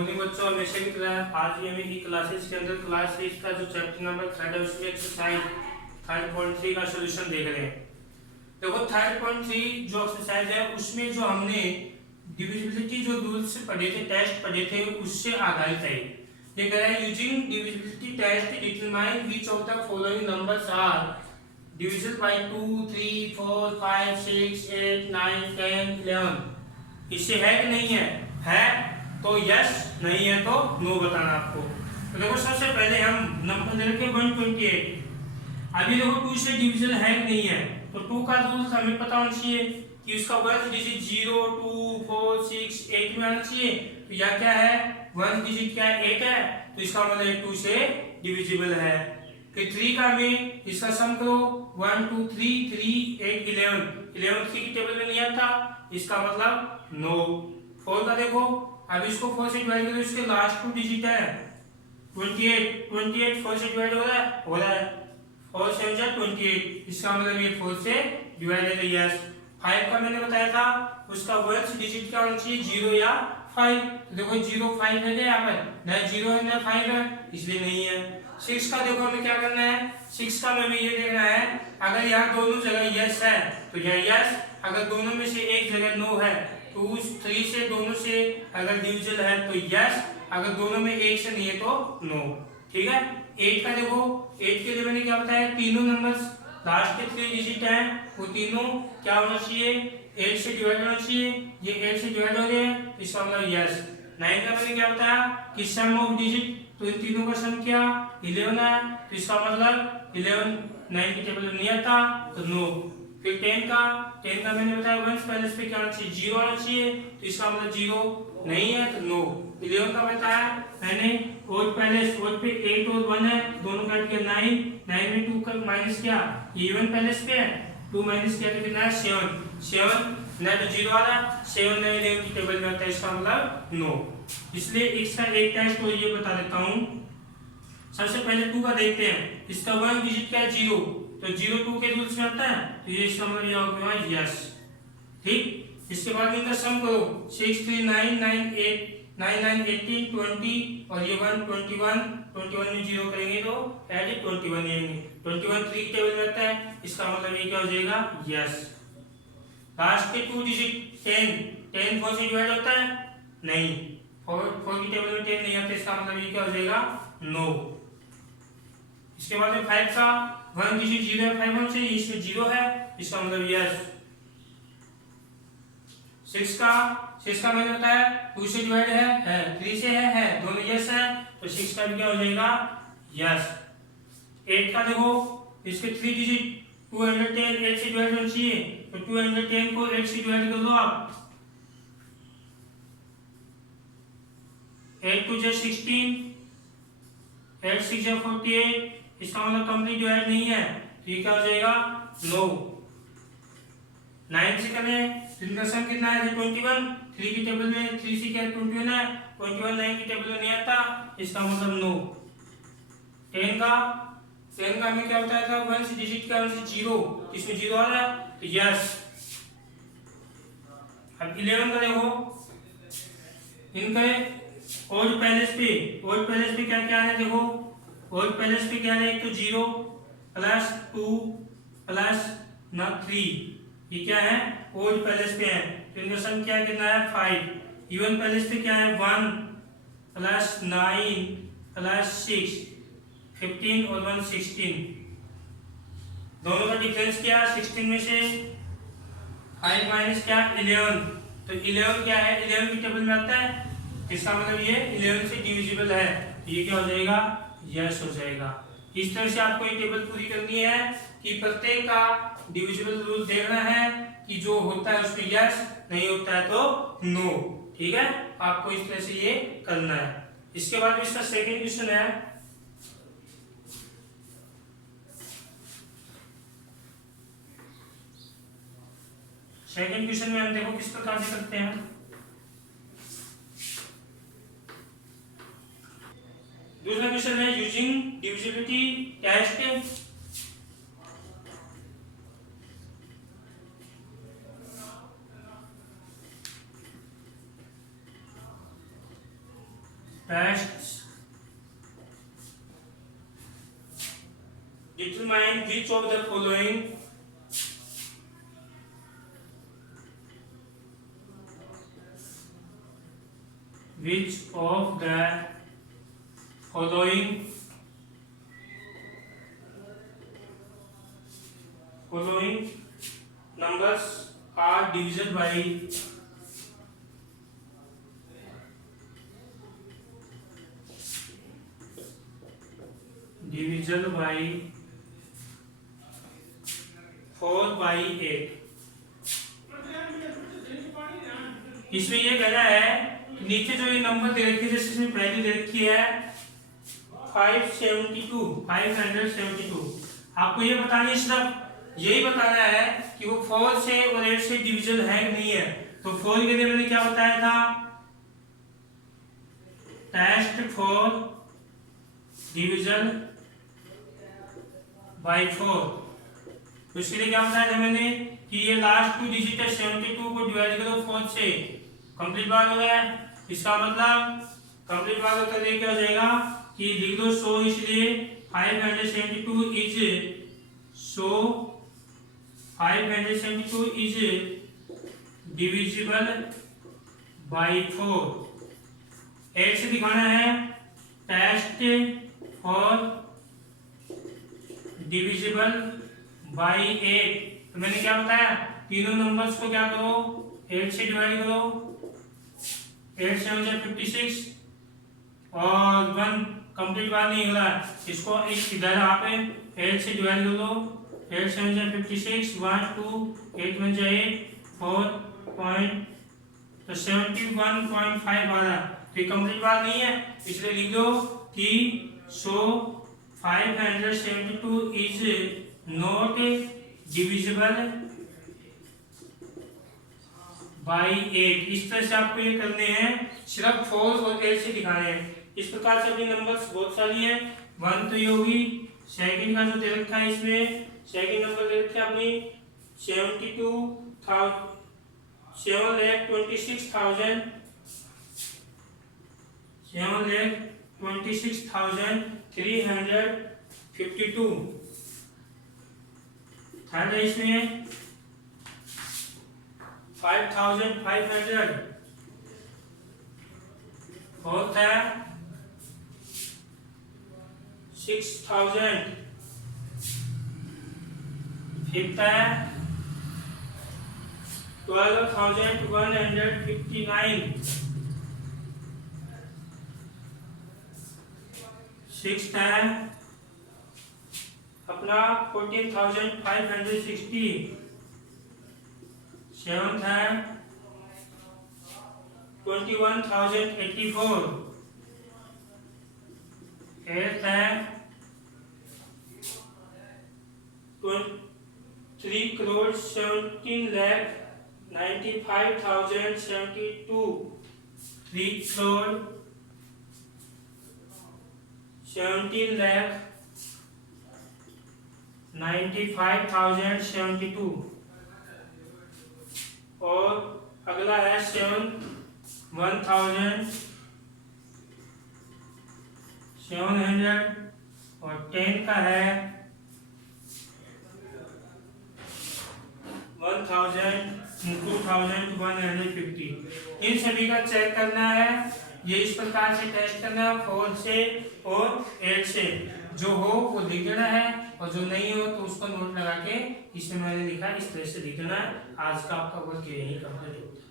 Morning बच्चों, हमेशा की तरह आज भी हमें ई क्लासेस के अंदर क्लास 6 का जो चैप्टर नंबर 3 है उसमें एक्सरसाइज 3.3 का सॉल्यूशन देख रहे हैं। देखो 3.3 जो एक्सरसाइज है उसमें जो हमने डिविजिबिलिटी जो रूल्स पढ़े थे, टेस्ट पढ़े थे, उससे आधारित है। ये कह रहा है using divisibility test determine which of the following numbers are divisible by 2, 3, 4, 5, 6, 8, 9, 10, 11। इससे है कि नहीं है तो यस, नहीं है तो नो बताना आपको। तो देखो सबसे पहले हम नंबर ले लेंगे 128। अभी देखो 2 से डिविजन है कि नहीं है, तो 2 का रूल हमें पता होना चाहिए कि उसका वर्ग डिजिट 0, 2, 4, 6, 8 में आना चाहिए। तो यह क्या है, वर्ग डिजिट क्या है, 8 है, तो इसका मतलब 2 से डिविजिबल है। फिर 3 का हमें इसका सम करो, 1, 2, 3, 3, 8, 11। 11 3 की टेबल में नहीं आता, इसका मतलब नो। 4 का देखो, अब इसको 4 से डिवाइड करो, इसके लास्ट 2 डिजिट है 28। 28 4 से डिवाइड हो रहा है 4 से 28, इसका मतलब ये 4 से डिवाइडेड है, यस। 5 का मैंने बताया था, उसका वर्स्ट डिजिट क्या होना चाहिए, 0 या 5। तो देखो 0 5 है यहाँ पर, न 0 है न 5 है, इसलिए नहीं है। 6 का देखो हमें क्या करना है, 6 का हमें ये देखना है, अगर यहाँ दोनों जगह यस है तो यह यस, अगर दोनों में से एक जगह नो है तो उस 3 से दोनों से अगर डिविजन है तो यस, अगर दोनों में एक से नहीं है तो नो। ठीक है। 8 का देखो, 8 के लिए मैंने क्या बताया, तीनों नंबर्स लास्ट के 3 डिजिट हैं वो तीनों क्या होना चाहिए, 8 से डिवाइड होना चाहिए। ये 8 से डिवाइड हो गए, इसका मतलब यस। 9 का मैंने क्या बताया कि सम ऑफ डिजिट, तो इन तीनों का सम क्या 11 है, तो इसका मतलब 11 9 की टेबल में नहीं आता, तो नो। फिर 10 का मैंने बताया वंस पैलेस पे क्या आना चाहिए, 0 आना चाहिए, तो इसका मतलब 0 नहीं है, तो नो। 11 का बताया मैंने ओड पैलेस, ओड पे 8 और 1 है, दोनों काट के 9, 9 में 2 का माइनस किया, इवन पैलेस पे है, 2 माइनस किया तो कितना है 7 नहीं तो 0 आ रहा, 7 नहीं 11 की टेबल में आता है, इसका मतलब नो। इसलिए इसका एक टेस्ट तो ये बता देता हूं। सबसे पहले 2 का देखते हैं, इसका वन डिजिट क्या है 0, तो 0 2 के रूल्स में आता है, तो ये इसका मतलब होगा यस। ठीक। इसके बाद इनका सम करो, 6 3 9 9 8 9 9 18 20 और ये 1 21 21 में 0 करेंगे तो ऐड 21 आएंगे, 21 3 की टेबल में आता है, इसका मतलब ये क्या हो जाएगा यस। लास्ट के 2 डिजिट 10 4 से डिवाइड होता है नहीं, 4 की टेबल में 10 नहीं आता, इसका मतलब ये क्या हो जाएगा नो। इसके बाद में 5 का 1 डिजिट 0 है, 5 1 से इसमें 0 है, इसका मतलब यस। 6 का मैंने बताया 2 से डिवाइड है 3 से है दोनों यस है, तो 6 का भी क्या हो जाएगा यस। 8 का देखो, इसके 3 डिजिट 210 8 से डिवाइड होना चाहिए, तो 210 को 8 से डिवाइड कर दो आप, 8 2 16 8 6 48, इसका मतलब कंप्लीट डिवाइड नहीं है, तो ये क्या हो जाएगा नो। 9 से करें, इनका सम कितना है 21, 3 की टेबल में 3 से क्या 21 है, 21 9 की टेबल में नहीं आता, इसका मतलब नो। 10 का हमें क्या बताया था, 1 से डिजिट का 1 से 0, इसमें 0 आ रहा है तो यस। अब 11 का देखो, इनका ओल्ड पैलेस पे क्या क्या है देखो, ओल्ड पैलेस पे क्या है, एक तो 0 प्लस 2 प्लस 3, ये क्या है ओल्ड पैलेस पे है, तो इनका सम क्या कितना है 5। इवन पैलेस पे क्या है 1 प्लस 9 प्लस 6 15 और 1 16, दोनों का डिफरेंस क्या है 16 में से 5 माइनस क्या 11, तो 11 क्या है 11 की टेबल में आता है, इसका मतलब ये 11 से डिविजिबल है, ये क्या हो जाएगा यस हो जाएगा। इस तरह से आपको ये टेबल पूरी करनी है कि प्रत्येक का डिविजिबल रूल देखना है कि जो होता है उसमें यस, नहीं होता है तो नो। ठीक है, आपको इस तरह से ये करना है। इसके बाद इसका सेकंड क्वेश्चन है, सेकंड क्वेश्चन में हम देखो किस प्रकार से करते हैं। दूसरा क्वेश्चन है using divisibility test test determine which of the following following numbers are divisible by 4/8। इसमें ये कहना है कि नीचे जो ये नंबर दे रखी है, जैसे इसमें वैल्यू दे रखी है 572, आपको ये बताना है, सिर्फ यही बताना है कि वो 4 से और 8 से डिविजन है कि नहीं है। तो 4 के लिए मैंने क्या बताया था, टेस्ट 4 डिविजन बाय 4। तो इसके लिए क्या बताया था मैंने कि ये लास्ट 2 डिजिट है, 72 को डिवाइड करो 4 से, कंप्लीट बात हो गया। इसका मतलब कंप्लीट बात होता है क्या हो जाएगा कि लिख दो 100, इसलिए 572 इज 572 बाय 4। 8 से दिखाना है टेस्ट 4 डिविजिबल बाय 8। तो मैंने क्या बताया, तीनों नंबर्स को क्या करो, 8 से डिवाइड करो, 8 से 56 और 1 कंप्लीट बात नहीं हो रहा, इसको इधर आप 8 से डिवाइड कर दो, 8 से 56, 1 2 8 1 8 4 पॉइंट, तो 71.5 आ रहा। तो ये कंप्लीट बात नहीं है, इसलिए लिख दो कि 572 इज नॉट डिविजिबल बाई 8। इस तरह से आपको ये करने हैं, सिर्फ 4 और 8 से दिखाने हैं। इस प्रकार से अपनी नंबर्स बहुत सारी हैं। 1 तो ये होगी, सेकंड का जो दे रखा है, इसमें सेकंड नंबर दे रखा है अपनी 7,26,352। थर्ड है इसमें 5,500। फोर्थ है 6,000। फिफ्थ है 12,159। सिक्स्थ है अपना 14,560। सेवंथ है 21,084। एट्थ है 3,17,95,072। 3,17,95,072। और अगला है 1,700। और 10 का है 1,2,150। इन सभी का चेक करना है, ये इस प्रकार से टेस्ट करना है 4 से और 8 से। जो हो वो लिख देना है और जो नहीं हो तो उसको नोट लगा के इसमें मैंने लिखा इस तरह से लिख देना है। आज का आपका वर्क यही कंप्लीट होता है।